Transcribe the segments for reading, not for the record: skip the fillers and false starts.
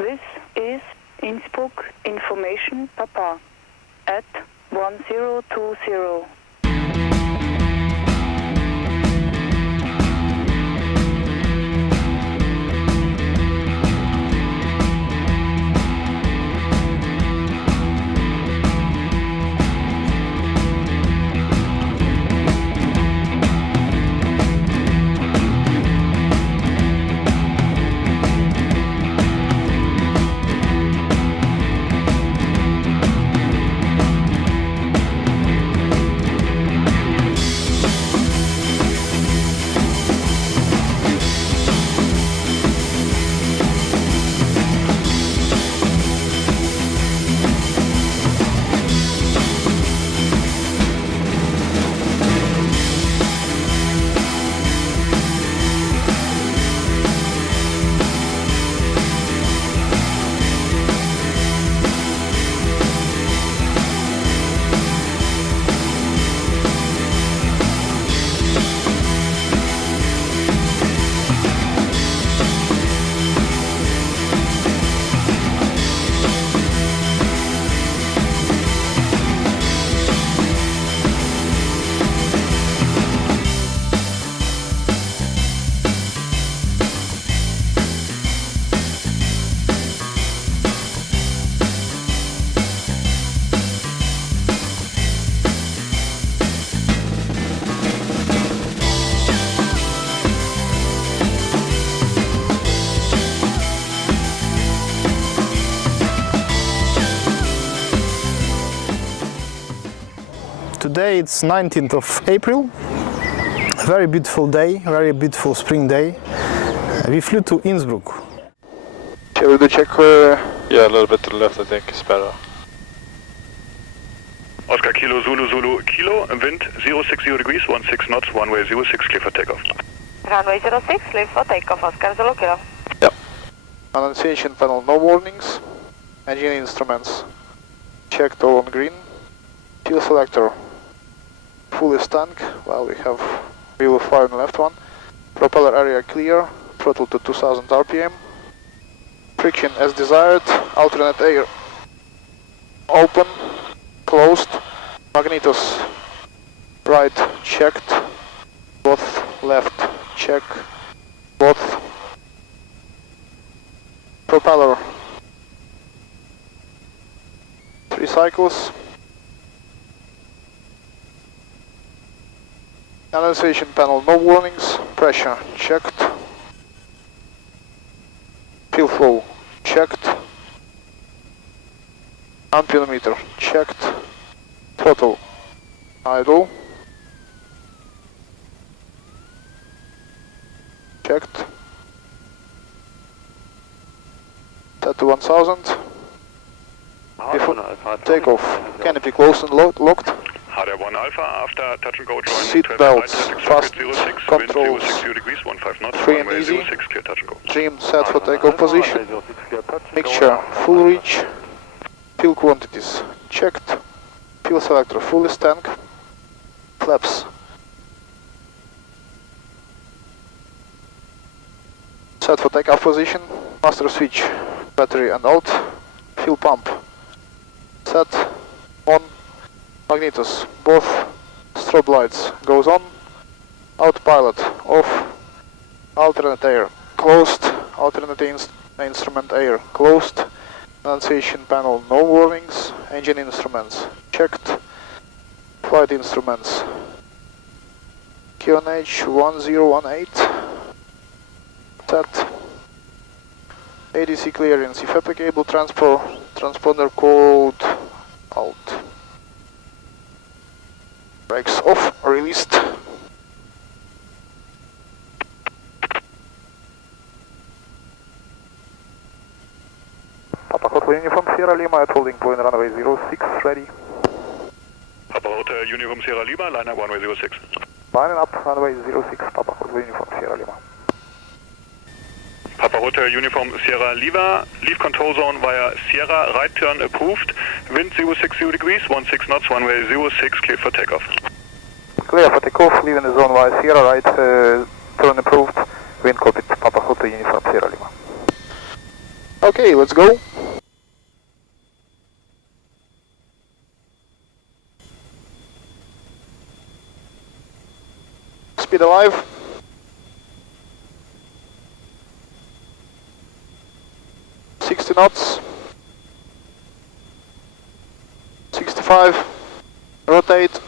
This is Innsbruck Information Papa at 1020. Today it's 19th of April, very beautiful day, very beautiful spring day. We flew to Innsbruck. Shall we do check? Yeah, a little bit to the left, I think is better. Oscar Kilo Zulu Zulu Kilo, wind 060 degrees, 16 knots, runway 06, clear for takeoff. Runway 06, clear for takeoff, Oscar Zulu Kilo. Yep. Annunciation panel, no warnings. Engine instruments checked, all on green. Fuel selector fully stank, while we have wheel of fire on the left one. Propeller area clear, throttle to 2000 RPM. Friction as desired, alternate air open, closed. Magnetos right checked, both left check, both. Propeller 3 cycles. Annunciation panel, no warnings. Pressure checked. Fuel flow checked. Amperometer checked. Throttle idle. Checked. Set to 1000. Before takeoff, canopy closed and locked. Harder 1 Alpha, after touch and go, join Seat belts fastened, 06, controls wind 060 degrees, 15 knots, free and runway easy. 06, clear touch and go. Dream set for takeoff position. Mixture full reach. Fuel quantities checked. Fuel selector fully stank. Flaps set for takeoff position. Master switch, battery and out. Fuel pump set, on. Magnetos, both strobe lights goes on. Autopilot off. Alternate air closed. Alternate instrument air closed. Annunciation panel, no warnings. Engine instruments checked. Flight instruments QNH 1018 set. ADC clearance, if applicable, transponder code out. Brakes off, released. Papa Hotel Uniform Sierra Lima at holding point runway 06, ready. Papa Hotel Uniform Sierra Lima, line up runway 06. Lining up, runway 06, Papa Hotel Uniform Sierra Lima. Papa Hotel Uniform Sierra Lima, leave control zone via Sierra, right turn approved, wind 060 degrees, 16 knots, runway 06, clear for takeoff. Clear for takeoff, leaving the zone via Sierra, right turn approved, wind copied, Papa Hotel Uniform Sierra Lima. Okay, let's go. Speed alive. knots. 65. Rotate.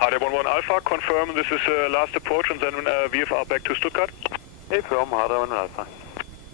HD11 Alpha, confirm this is last approach and then VFR back to Stuttgart. Affirm, HD11 Alpha.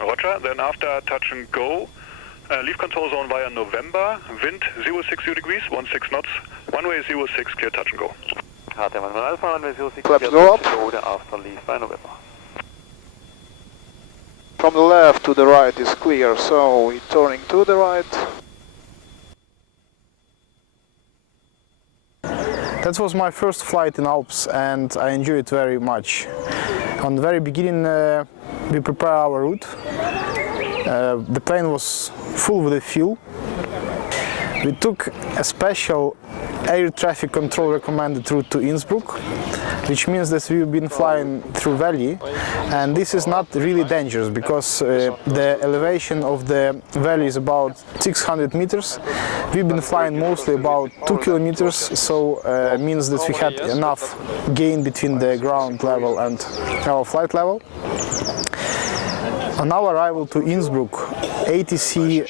Roger, then after touch and go, leave control zone via November, wind 060 degrees, 16 knots, runway 06, clear touch and go. HD11 Alpha, runway 06, Flaps clear go touch and go after leave by November. From the left to the right is clear, so we're turning to the right. That was my first flight in Alps and I enjoyed it very much. On the very beginning we prepared our route. The plane was full with the fuel. We took a special air traffic control recommended route to Innsbruck, which means that we've been flying through valley, and this is not really dangerous because the elevation of the valley is about 600 meters. We've been flying mostly about 2 kilometers, so means that we had enough gain between the ground level and our flight level. On our arrival to Innsbruck, ATC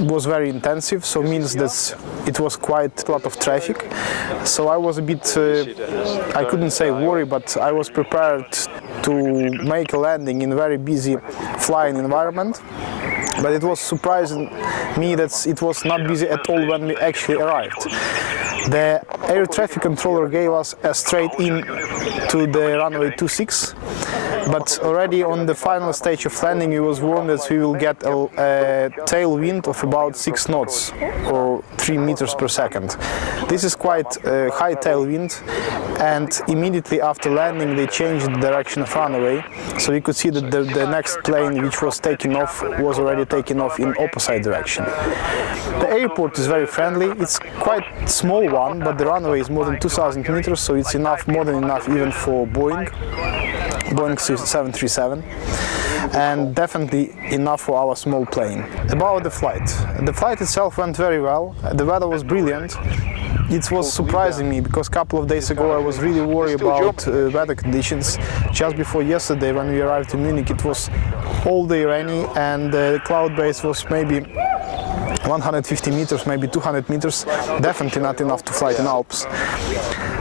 was very intensive, so means that it was quite a lot of traffic. So I was a bit, I couldn't say worried, but I was prepared to make a landing in a very busy flying environment. But it was surprising me that it was not busy at all when we actually arrived. The air traffic controller gave us a straight in to the runway 26, but already on the final stage of landing we was warned that we will get a tailwind of about 6 knots or 3 meters per second. This is quite a high tailwind, and immediately after landing they changed the direction of runway, so we could see that the next plane which was taking off was already taking off in opposite direction. The airport is very friendly. It's quite small one, but the runway is more than 2,000 meters, so it's enough, more than enough even for Boeing 737, and definitely enough for our small plane. About the flight itself went very well. The weather was brilliant. It was surprising me because a couple of days ago I was really worried about weather conditions. Just before yesterday when we arrived in Munich it was all day rainy and the cloud base was maybe 150 meters, maybe 200 meters, definitely not enough to fly in Alps.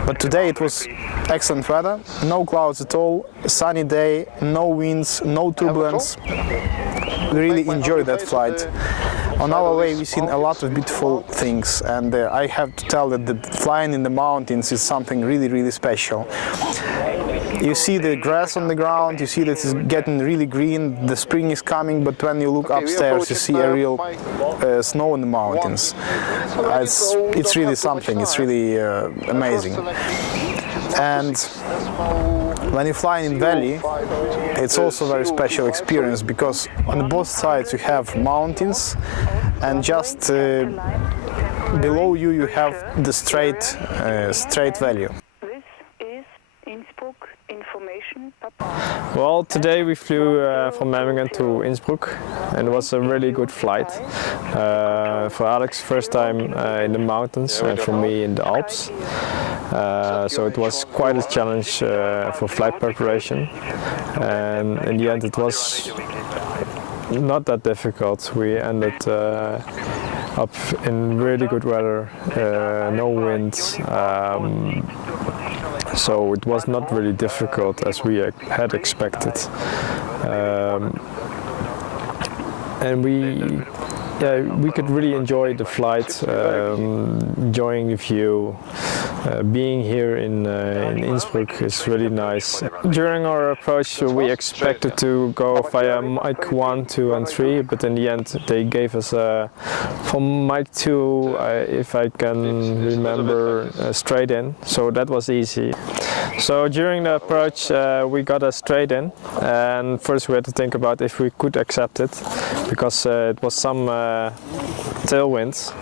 But today it was excellent weather, no clouds at all, sunny day, no winds, no turbulence. We really enjoyed that flight. On our way we've seen a lot of beautiful things, and I have to tell that the flying in the mountains is something really, really special. You see the grass on the ground, you see that it's getting really green, the spring is coming, but when you look upstairs you see a real snow in the mountains. It's really something, it's really amazing. And when you fly in valley, it's also a very special experience because on both sides you have mountains and just below you you have the straight valley. This is Innsbruck information. Well, today we flew from Memmingen to Innsbruck and it was a really good flight. For Alex, first time in the mountains, and for me in the Alps. So it was quite a challenge for flight preparation, and in the end it was not that difficult. We ended up in really good weather, no winds. So it was not really difficult as we had expected, and we could really enjoy the flight, enjoying the view. Being here in Innsbruck is really nice. During our approach we expected to go via Mike 1, 2 and 3, but in the end they gave us from Mike 2, if I can remember, straight in, so that was easy. So during the approach we got a straight in, and first we had to think about if we could accept it, because it was some tailwind.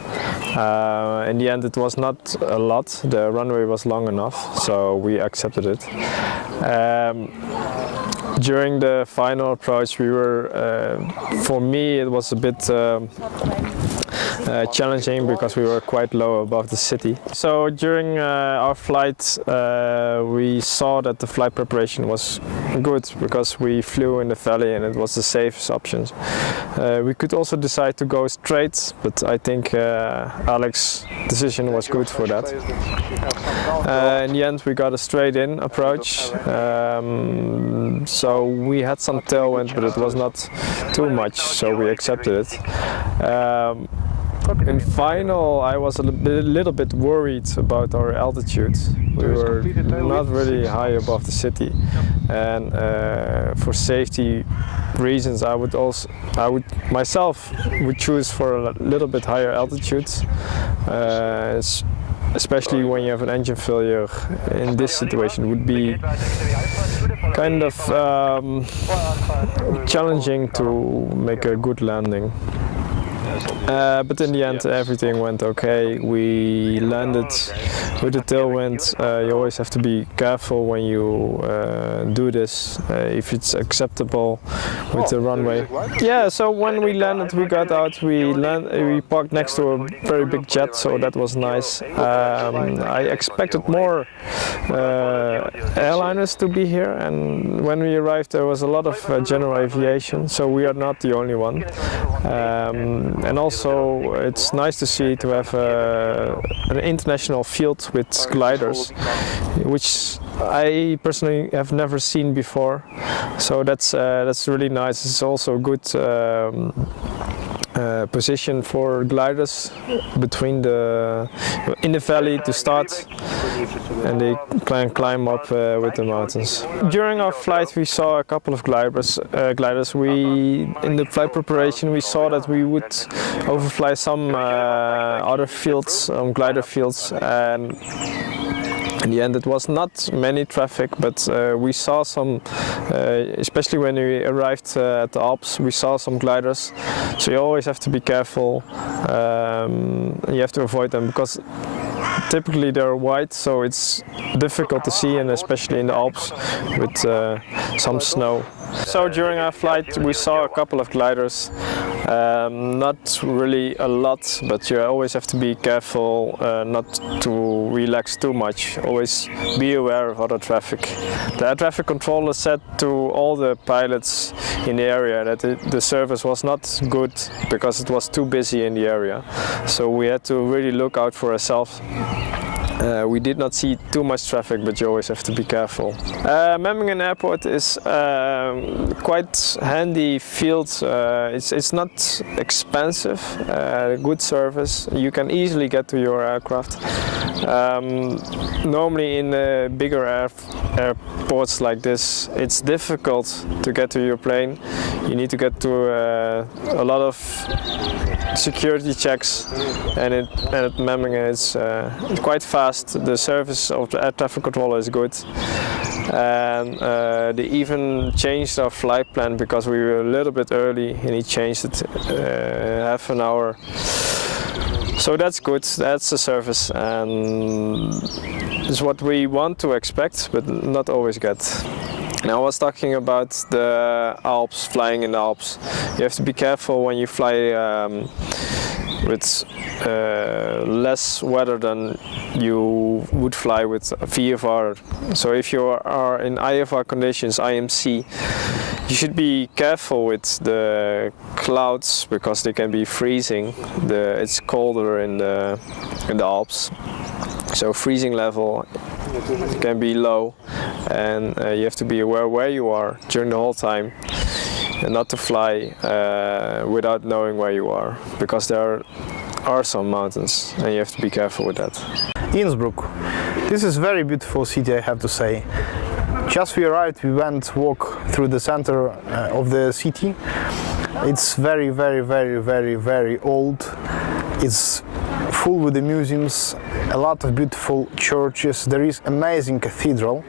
In the end it was not a lot, the runway was long enough, so we accepted it. During the final approach we were, for me it was a bit challenging because we were quite low above the city. So during our flight we saw that the flight preparation was good because we flew in the valley and it was the safest option. We could also decide to go straight, but I think Alex's decision was good for that. In the end we got a straight in approach, so we had some tailwind but it was not too much, so we accepted it. In final, I was a little bit worried about our altitude. We were not really high above the city, and for safety reasons, I would myself choose for a little bit higher altitude, especially when you have an engine failure. In this situation, would be kind of challenging to make a good landing. But in the end everything went okay. We landed with the tailwind. You always have to be careful when you do this, if it's acceptable with the runway. Yeah, so when we landed, we got out, we parked next to a very big jet, so that was nice. I expected more airliners to be here, and when we arrived there was a lot of general aviation, so we are not the only one. And also it's nice to see to have an international field with gliders, which I personally have never seen before. So that's really nice. It's also a good position for gliders between in the valley to start, and they can climb up with the mountains. During our flight we saw a couple of gliders. In the flight preparation we saw that we would overfly some other fields, glider fields, and in the end it was not many traffic, but we saw some, especially when we arrived at the Alps, we saw some gliders. So you always have to be careful, you have to avoid them because typically they're white, so it's difficult to see, and especially in the Alps with some snow. So during our flight we saw a couple of gliders, not really a lot, but you always have to be careful not to relax too much. Always be aware of other traffic. The air traffic controller said to all the pilots in the area that the service was not good because it was too busy in the area. So we had to really look out for ourselves. We did not see too much traffic, but you always have to be careful. Memmingen Airport is quite handy field. It's not expensive, good service. You can easily get to your aircraft. Normally in bigger airports like this, it's difficult to get to your plane. You need to get to a lot of security checks, and at Memmingen it's quite fast. The service of the air traffic controller is good, and they even changed our flight plan because we were a little bit early, and he changed it half an hour. So that's good, that's the service, and it's what we want to expect but not always get. Now I was talking about the Alps, flying in the Alps. You have to be careful when you fly with less weather than you would fly with VFR. So if you are in IFR conditions, IMC, you should be careful with the clouds because they can be freezing. It's colder in the Alps, so freezing level can be low, and you have to be aware where you are during the whole time, and not to fly without knowing where you are, because there are some mountains and you have to be careful with that. Innsbruck. This is a very beautiful city, I have to say. Just we arrived, we went walk through the center of the city. It's very, very, very, very, very old. It's full with the museums, a lot of beautiful churches. There is amazing cathedral.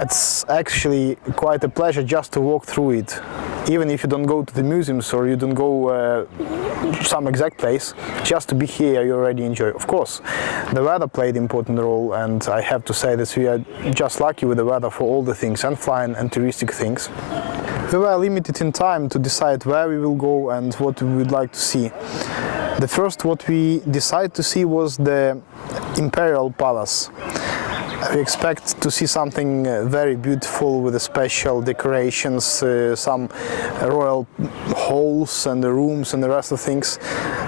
It's actually quite a pleasure just to walk through it. Even if you don't go to the museums or you don't go some exact place, just to be here you already enjoy. Of course, the weather played an important role, and I have to say that we are just lucky with the weather for all the things, and flying and touristic things. We were limited in time to decide where we will go and what we would like to see. The first what we decided to see was the Imperial Palace. We expect to see something very beautiful with the special decorations, some royal halls and the rooms and the rest of things.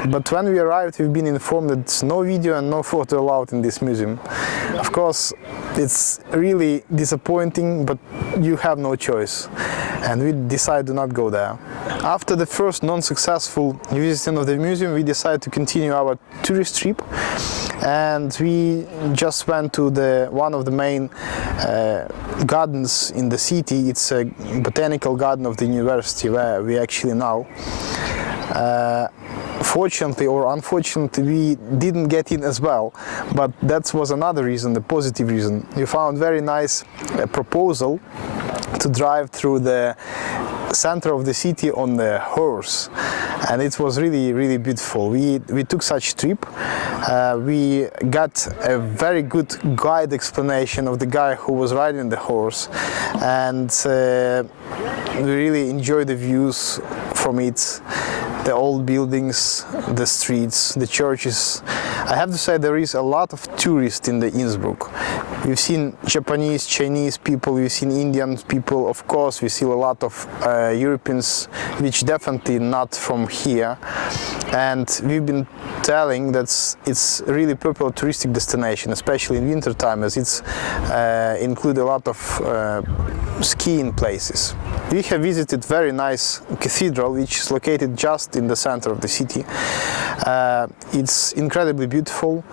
But when we arrived, we've been informed that no video and no photo allowed in this museum. Of course, it's really disappointing, but you have no choice. And we decided to not go there. After the first non-successful visiting of the museum, we decided to continue our tourist trip, and we just went to one of the main gardens in the city. It's a botanical garden of the university where we actually now. Fortunately or unfortunately, we didn't get in as well, but that was another reason, the positive reason. We found very nice proposal to drive through the center of the city on the horse, and it was really beautiful. We took such trip. We got a very good guide explanation of the guy who was riding the horse, and we really enjoyed the views from it. The old buildings, the streets, the churches. I have to say there is a lot of tourists in the Innsbruck. We've seen Japanese, Chinese people, we've seen Indian people, of course we see a lot of Europeans, which definitely not from here. And we've been telling that it's really popular touristic destination, especially in winter time, as it's include a lot of skiing places. We have visited very nice cathedral, which is located just in the center of the city. It's incredibly beautiful.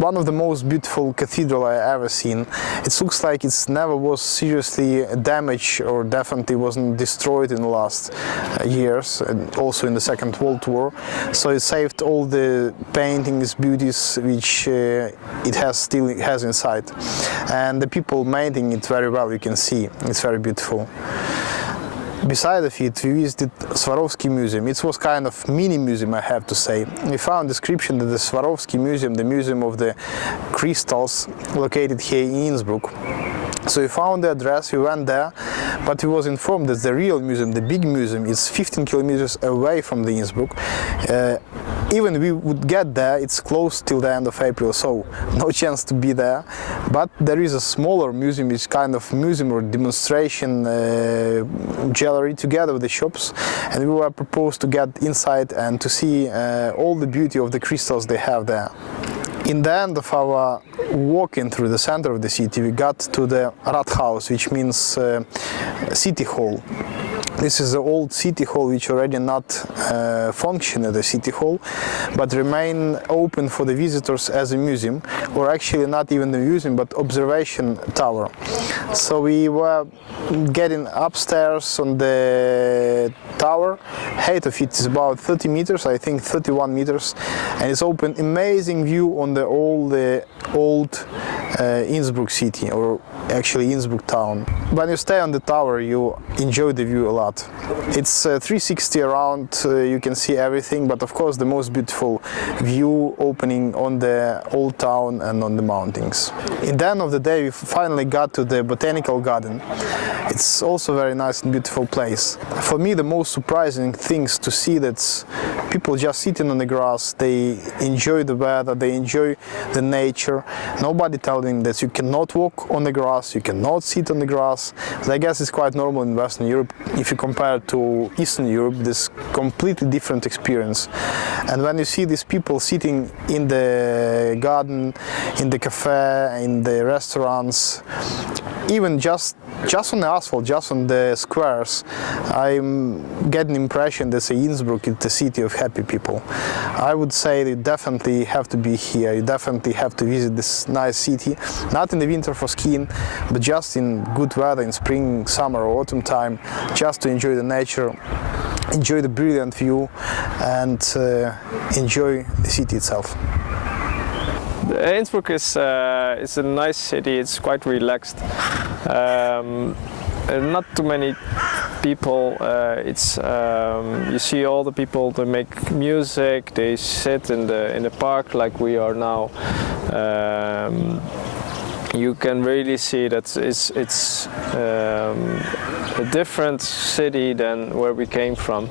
One of the most beautiful cathedral I ever seen. It looks like it never was seriously damaged or definitely wasn't destroyed in the last years, and also in the Second World War. So it saved all the paintings, beauties which it still has inside. And the people maintaining it very well, you can see. It's very beautiful. Beside of it, we visited Swarovski Museum. It was kind of mini museum, I have to say. We found description that the Swarovski Museum, the museum of the crystals, located here in Innsbruck. So we found the address, we went there, but we was informed that the real museum, the big museum, is 15 kilometers away from the Innsbruck. Even we would get there, it's closed till the end of April, so no chance to be there. But there is a smaller museum, it's kind of museum or demonstration gallery together with the shops, and we were proposed to get inside and to see all the beauty of the crystals they have there. In the end of our walking through the center of the city, we got to the Rathaus, which means city hall. This is the old city hall which already not function as a city hall, but remain open for the visitors as a museum, or actually not even the museum, but observation tower. So we were getting upstairs on the tower. Height of it is about 30 meters, I think 31 meters, and it's open amazing view on the old Innsbruck city, or actually Innsbruck town. When you stay on the tower, you enjoy the view a lot. It's 360 around, you can see everything, but of course the most beautiful view opening on the old town and on the mountains. In the end of the day, we finally got to the botanical garden. It's also a very nice and beautiful place. For me, the most surprising things to see that people just sitting on the grass, they enjoy the weather, they enjoy the nature. Nobody telling them that you cannot walk on the grass, you cannot sit on the grass. But I guess it's quite normal in Western Europe. If you compare it to Eastern Europe, this completely different experience. And when you see these people sitting in the garden, in the cafe, in the restaurants, even just on the asphalt, just on the squares, I'm getting the impression that Innsbruck is the city of happy people. I would say you definitely have to be here, you definitely have to visit this nice city, not in the winter for skiing, but just in good weather, in spring, summer or autumn time, just to enjoy the nature. enjoy the brilliant view and enjoy the city itself. Innsbruck is a nice city. It's quite relaxed. Not too many people. You see all the people. They make music. They sit in the park like we are now. You can really see that it's a different city than where we came from.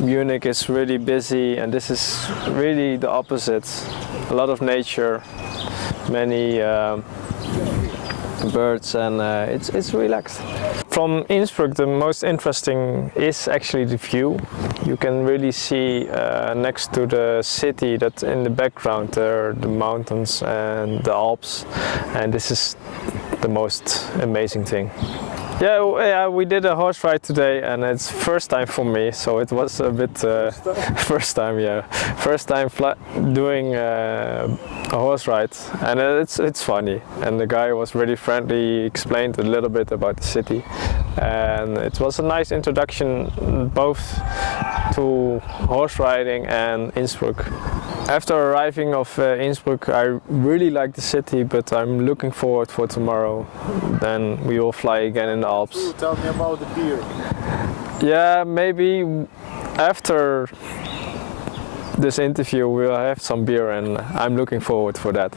Munich is really busy, and this is really the opposite. A lot of nature, many birds, and it's relaxed. From Innsbruck, the most interesting is actually the view. You can really see next to the city that in the background there are the mountains and the Alps, and this is the most amazing thing. Yeah, we did a horse ride today, and it's first time for me, so it was a bit first time doing a horse ride, and it's funny. And the guy was really friendly. He explained a little bit about the city, and it was a nice introduction both to horse riding and Innsbruck. After arriving of Innsbruck, I really like the city, but I'm looking forward for tomorrow. Then we will fly again in the Alps. Tell me about the beer. Yeah, maybe after this interview we'll have some beer, and I'm looking forward for that.